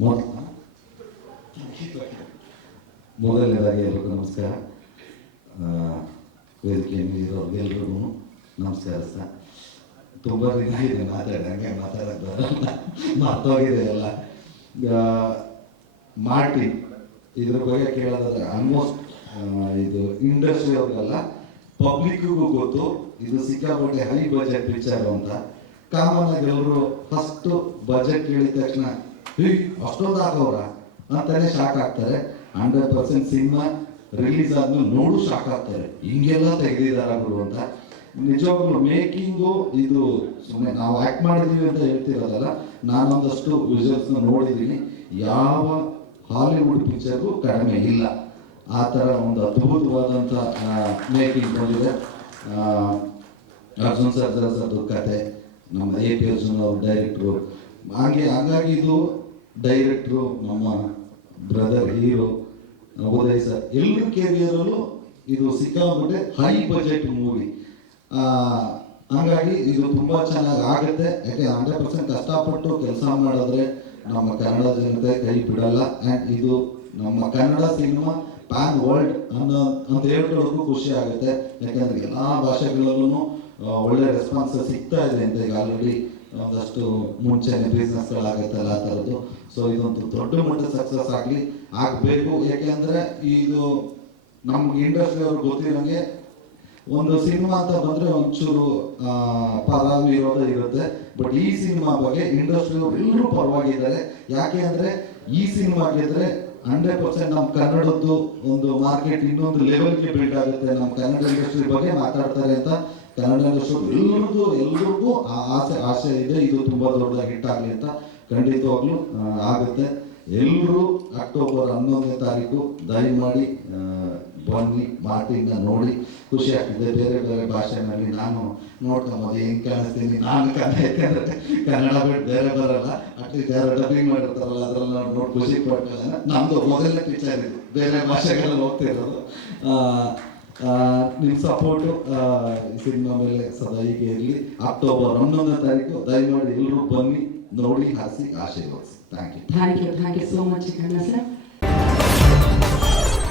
ಮೊದ ಮೊದಲನೇದಾಗಿ ಎಲ್ಲರಿಗೂ ನಮಸ್ಕಾರ. ವೇದಿಕೆ ವೇದಿಕೆ ಮೇಲಿರೋರ್ಗೆಲ್ರಿಗೂ ನಮಸ್ಕಾರ ಸರ್. ತುಂಬ ದಿನ ಇದೆ ಮಾತಾಡಂಗೆ ಮಾತಾಡೋದು ಬರಲ್ಲ. ಮರ್ತೋಗಿದೆ ಎಲ್ಲ. ಮಾರ್ಟಿ, ಇದ್ರ ಬಗ್ಗೆ ಕೇಳೋದಾದ್ರೆ ಆಲ್ಮೋಸ್ಟ್ ಇದು ಇಂಡಸ್ಟ್ರಿ ಅವ್ರಿಗೆಲ್ಲ ಪಬ್ಲಿಕ್ಗೂ ಗೊತ್ತು. ಇದು ಸಿಕ್ಕಾಪಟ್ಟೆ ಹೈ ಬಜೆಟ್ ಪಿಕ್ಚರ್ ಅಂತ. ಕಾಮನ್ ಆಗಿ ಎಲ್ಲರೂ ಫಸ್ಟ್ ಬಜೆಟ್ ಕೇಳಿದ ತಕ್ಷಣ ಹೇ ಅಷ್ಟೊಂದು ಹಾಕವ್ರ ಅಂತಾನೆ ಶಾಕ್ ಆಗ್ತಾರೆ ಹಂಡ್ರೆಡ್ ಪರ್ಸೆಂಟ್ ಸಿನಿಮಾ ರಿಲೀಸ್ ಆದ್ಮೇಲೆ ನೋಡು ಶಾಕ್ ಆಗ್ತಾರೆ ಹಿಂಗೆಲ್ಲ ತೆಗೆದಿದಾರ ಗುರು ಅಂತ. ನಿಜವಾಗ್ಲೂ ಮೇಕಿಂಗು ಇದು ಸುಮ್ಮನೆ ನಾವು ಆಕ್ಟ್ ಮಾಡಿದ್ದೀವಿ ಅಂತ ಹೇಳ್ತಿರೋದಲ್ಲ, ನಾನೊಂದಷ್ಟು ವಿಜುವಲ್ಸ್ ನೋಡಿದ್ದೀನಿ ಯಾವ ಹಾಲಿವುಡ್ ಪಿಕ್ಚರ್ಗೂ ಕಡಿಮೆ ಇಲ್ಲ. ಆ ಥರ ಒಂದು ಅದ್ಭುತವಾದಂಥ ಮೇಕಿಂಗ್ ಬಂದಿದೆ ಅರ್ಜುನ್ ಸರ್ಜರ್ ಸರ್ ಕತೆ, ನಮ್ಮ ಎ ಪಿ ಅರ್ಜುನ್ ಅವ್ರ ಡೈರೆಕ್ಟ್ರು. ಹಾಗೆ, ಹಾಗಾಗಿ ಇದು ಡೈರೆಕ್ಟ್ರು ನಮ್ಮ ಬ್ರದರ್ ಹೀರೋ ಉದಯ್ ಸರ್, ಎಲ್ಲರ ಕೆರಿಯರಲ್ಲೂ ಇದು ಸಿಕ್ಕಾಪಟ್ಟೆ ಹೈ ಬಜೆಟ್ ಮೂವಿ ಹಾಗಾಗಿ ಇದು ತುಂಬ ಚೆನ್ನಾಗಿ ಆಗುತ್ತೆ. ಯಾಕೆ ಹಂಡ್ರೆಡ್ ಪರ್ಸೆಂಟ್ ಕಷ್ಟಪಟ್ಟು ಕೆಲಸ ಮಾಡಿದ್ರೆ ನಮ್ಮ ಕನ್ನಡ ಜನತೆ ಕೈ ಬಿಡಲ್ಲ. ಆ್ಯಂಡ್ ಇದು ನಮ್ಮ ಕನ್ನಡ ಸಿನಿಮಾ ಪ್ಯಾನ್ ವರ್ಲ್ಡ್ ಅನ್ನೋ ಅಂತ ಹೇಳ್ಕೊಳ್ಳೋಕ್ಕೂ ಖುಷಿ ಆಗುತ್ತೆ. ಯಾಕೆಂದ್ರೆ ಎಲ್ಲ ಭಾಷೆಗಳಲ್ಲೂ ಒಳ್ಳೆ ರೆಸ್ಪಾನ್ಸ್ ಸಿಗ್ತಾ ಇದೆ ಅಂತ ಈಗ ಆಲ್ರೆಡಿ ಒಂದಷ್ಟು ಮುಂಚೆನೆ ಬಿಸ್ನೆಸ್ಗಳಾಗುತ್ತಲ್ಲ ಆ ಥರದ್ದು ಸೊ ಇದೊಂದು ದೊಡ್ಡ ಮಟ್ಟದ ಸಕ್ಸಸ್ ಆಗಲಿ, ಆಗಬೇಕು. ಯಾಕೆಂದ್ರೆ ಇದು ನಮ್ಗೆ ಇಂಡಸ್ಟ್ರಿ ಅವ್ರಿಗೆ ಗೊತ್ತಿರೋಂಗೆ ಒಂದು ಸಿನಿಮಾ ಅಂತ ಬಂದ್ರೆ ಒಂಚೂರು ಪರವಾಗಿ ಪರ ವಿರೋಧ ಇರುತ್ತೆ. ಬಟ್ ಈ ಸಿನಿಮಾ ಬಗ್ಗೆ ಇಂಡಸ್ಟ್ರಿ ಅವ್ರು ಎಲ್ಲರೂ ಪರವಾಗಿದ್ದಾರೆ. ಯಾಕೆ ಅಂದರೆ ಈ ಸಿನಿಮಾ ಗೆದ್ರೆ ಹಂಡ್ರೆಡ್ ಪರ್ಸೆಂಟ್ ನಮ್ಮ ಕನ್ನಡದ್ದು ಒಂದು ಮಾರ್ಕೆಟ್ ಇನ್ನೊಂದು ಲೆವೆಲ್ಗೆ ಬಿಲ್ಡ್ ಆಗುತ್ತೆ. ನಮ್ಮ ಕನ್ನಡ ಇಂಡಸ್ಟ್ರಿ ಬಗ್ಗೆ ಮಾತಾಡ್ತಾರೆ ಅಂತ ಕನ್ನಡ ಇಂಡಸ್ಟ್ರಿ ಎಲ್ರಿಗೂ ಎಲ್ರಿಗೂ ಆ ಆಸೆ ಆಸೆ ಇದೆ. ಇದು ತುಂಬಾ ದೊಡ್ಡ ಹಿಟ್ ಆಗಲಿ ಅಂತ ಖಂಡಿತವಾಗ್ಲೂ ಆಗುತ್ತೆ. ಎಲ್ಲರೂ ಅಕ್ಟೋಬರ್ ಹನ್ನೊಂದನೇ ತಾರೀಕು ದಯಮಾಡಿ ಬನ್ನಿ ಮಾತಿನ ನೋಡಿ. ಖುಷಿ ಆಗ್ತಿದೆ, ಬೇರೆ ಬೇರೆ ಭಾಷೆನಲ್ಲಿ ನಾನು ನೋಡ್ಕೊಂಬೋದು ಹೆಂಗ್ ಕಾಣಿಸ್ತೀನಿ, ನಾನು ಕನ್ನಡ ಕನ್ನಡ ಬಿಟ್ಟು ಬೇರೆ ಬರಲ್ಲ. ಅಟ್ಲೀಸ್ಟ್ ಯಾರು ಡಬ್ಬಿಂಗ್ ಮಾಡಿರ್ತಾರಲ್ಲ, ಅದ್ರಲ್ಲಿ ನೋಡಿ ನೋಡಿ ಖುಷಿ ಪಡ್ಕೊಳ್ಳೋಣ ನಮ್ದು ಮೊದಲನೇ ಪಿಕ್ಚರ್ ಇದು. ಬೇರೆ ಭಾಷೆಗಳಲ್ಲಿ ಹೋಗ್ತಿರೋದು. ನಿಮ್ಮ ಸಪೋರ್ಟು ಸಿನಿಮಾ ಮೇಲೆ ಸದಾ ಹೀಗೆ ಇರಲಿ. ಅಕ್ಟೋಬರ್ ಹನ್ನೊಂದನೇ ತಾರೀಕು, ದಯಮಾಡಿ ಎಲ್ಲರೂ ಬನ್ನಿ, ನೋಡಿ, ಹಾಸಿ ಆಶೀರ್ವದಿಸಿ. Thank you thank you thank you so much ಕಣ್ಣ sir.